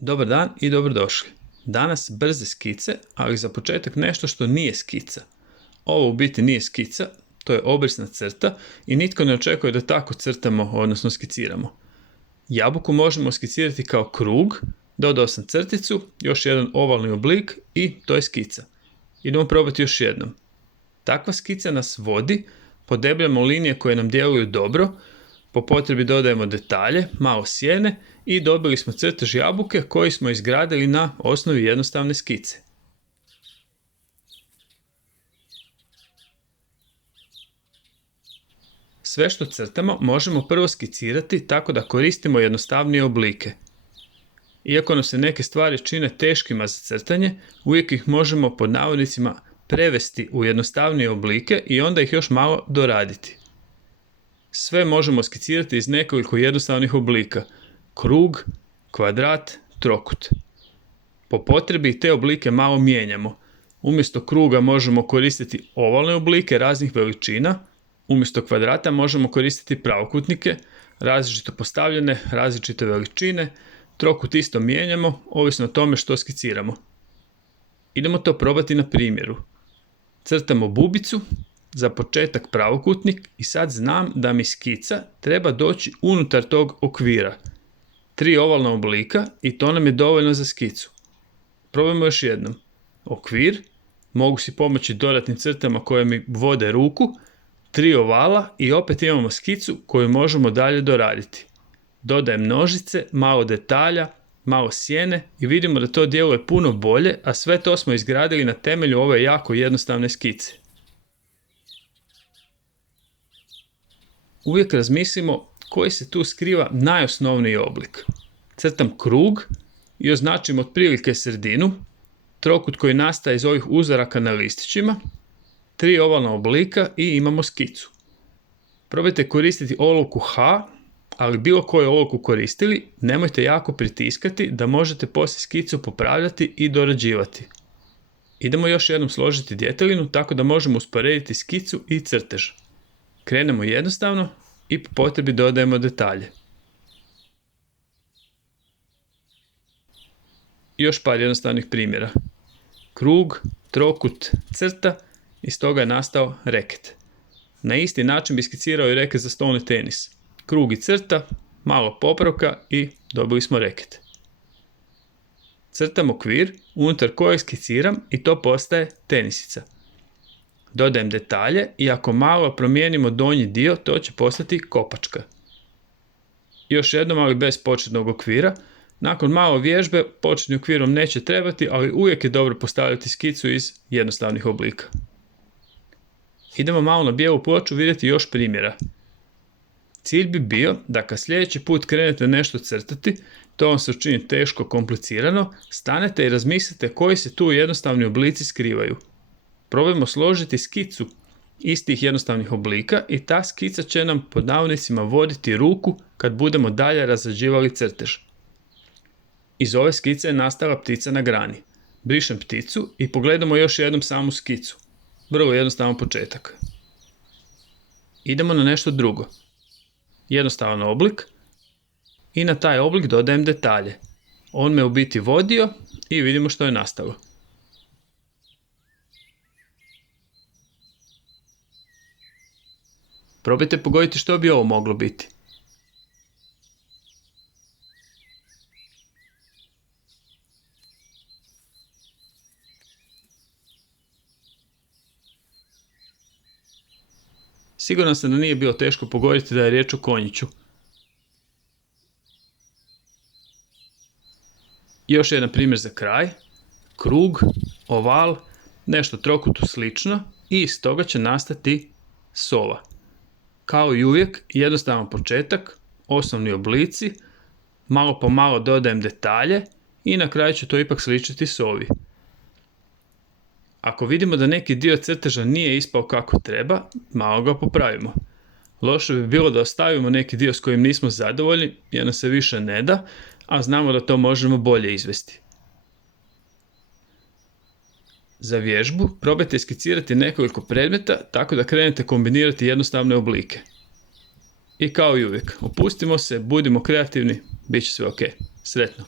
Dobar dan i dobrodošli. Danas brze skice, ali za početak nešto što nije skica. Ovo u biti nije skica, to je obrisna crta i nitko ne očekuje da tako crtamo, odnosno skiciramo. Jabuku možemo skicirati kao krug, dodao sam crticu, još jedan ovalni oblik i to je skica. Idemo probati još jednom. Takva skica nas vodi, podebljamo linije koje nam djeluju dobro, po potrebi dodajemo detalje, malo sjene i dobili smo crtež jabuke koji smo izgradili na osnovi jednostavne skice. Sve što crtamo možemo prvo skicirati tako da koristimo jednostavnije oblike. Iako nam se neke stvari čine teškima za crtanje, uvijek ih možemo pod navodnicima prevesti u jednostavnije oblike i onda ih još malo doraditi. Sve možemo skicirati iz nekoliko jednostavnih oblika: krug, kvadrat, trokut. Po potrebi te oblike malo mijenjamo. Umjesto kruga možemo koristiti ovalne oblike raznih veličina, umjesto kvadrata možemo koristiti pravokutnike, različito postavljene, različite veličine. Trokut isto mijenjamo, ovisno o tome što skiciramo. Idemo to probati na primjeru. Crtamo bubicu, za početak pravokutnik i sad znam da mi skica treba doći unutar tog okvira. 3 ovalna oblika i to nam je dovoljno za skicu. Probajmo još jednom. Okvir, mogu si pomoći dodatnim crtama koje mi vode ruku, 3 ovala i opet imamo skicu koju možemo dalje doraditi. Dodajem nožice, malo detalja, malo sjene i vidimo da to djeluje puno bolje, a sve to smo izgradili na temelju ove jako jednostavne skice. Uvijek razmislimo koji se tu skriva najosnovniji oblik. Crtam krug i označim otprilike sredinu, trokut koji nastaje iz ovih uzoraka na listićima, 3 ovalna oblika i imamo skicu. Probajte koristiti olovku H, ali bilo koju olovku koristili, nemojte jako pritiskati da možete poslije skicu popravljati i dorađivati. Idemo još jednom složiti djetelinu tako da možemo usporediti skicu i crtež. Krenemo jednostavno i po potrebi dodajemo detalje. Još par jednostavnih primjera. Krug, trokut, crta, iz toga je nastao reket. Na isti način bi skicirao i reket za stolni tenis. Krug i crta, malo popravka i dobili smo reket. Crtam okvir unutar kojeg skiciram i to postaje tenisica. Dodajem detalje i ako malo promijenimo donji dio, to će postati kopačka. Još jednom, ali bez početnog okvira. Nakon malo vježbe početnim okvirom neće trebati, ali uvijek je dobro postavljati skicu iz jednostavnih oblika. Idemo malo na bijelu ploču vidjeti još primjera. Cilj bi bio da kad sljedeći put krenete nešto crtati, to vam se učini teško, komplicirano, stanete i razmislite koji se tu jednostavni oblici skrivaju. Probajmo složiti skicu istih jednostavnih oblika i ta skica će nam pod navodnicima voditi ruku kad budemo dalje razrađivali crtež. Iz ove skice je nastala ptica na grani. Brišem pticu i pogledamo još jednom samu skicu. Vrlo jednostavan početak. Idemo na nešto drugo. Jednostavan oblik i na taj oblik dodajem detalje. On me u biti vodio i vidimo što je nastalo. Probajte pogoditi što bi ovo moglo biti. Siguran sam da nije bilo teško pogoditi da je riječ o konjiću. Još jedan primjer za kraj. Krug, oval, nešto trokutu slično i iz toga će nastati sova. Kao i uvijek, jednostavan početak, osnovni oblici, malo po malo dodajem detalje i na kraju će to ipak sličiti sovi. Ako vidimo da neki dio crteža nije ispao kako treba, malo ga popravimo. Loše bi bilo da ostavimo neki dio s kojim nismo zadovoljni jer nam se više ne da, a znamo da to možemo bolje izvesti. Za vježbu probajte skicirati nekoliko predmeta tako da krenete kombinirati jednostavne oblike. I kao i uvijek, opustimo se, budimo kreativni, bit će sve ok. Sretno!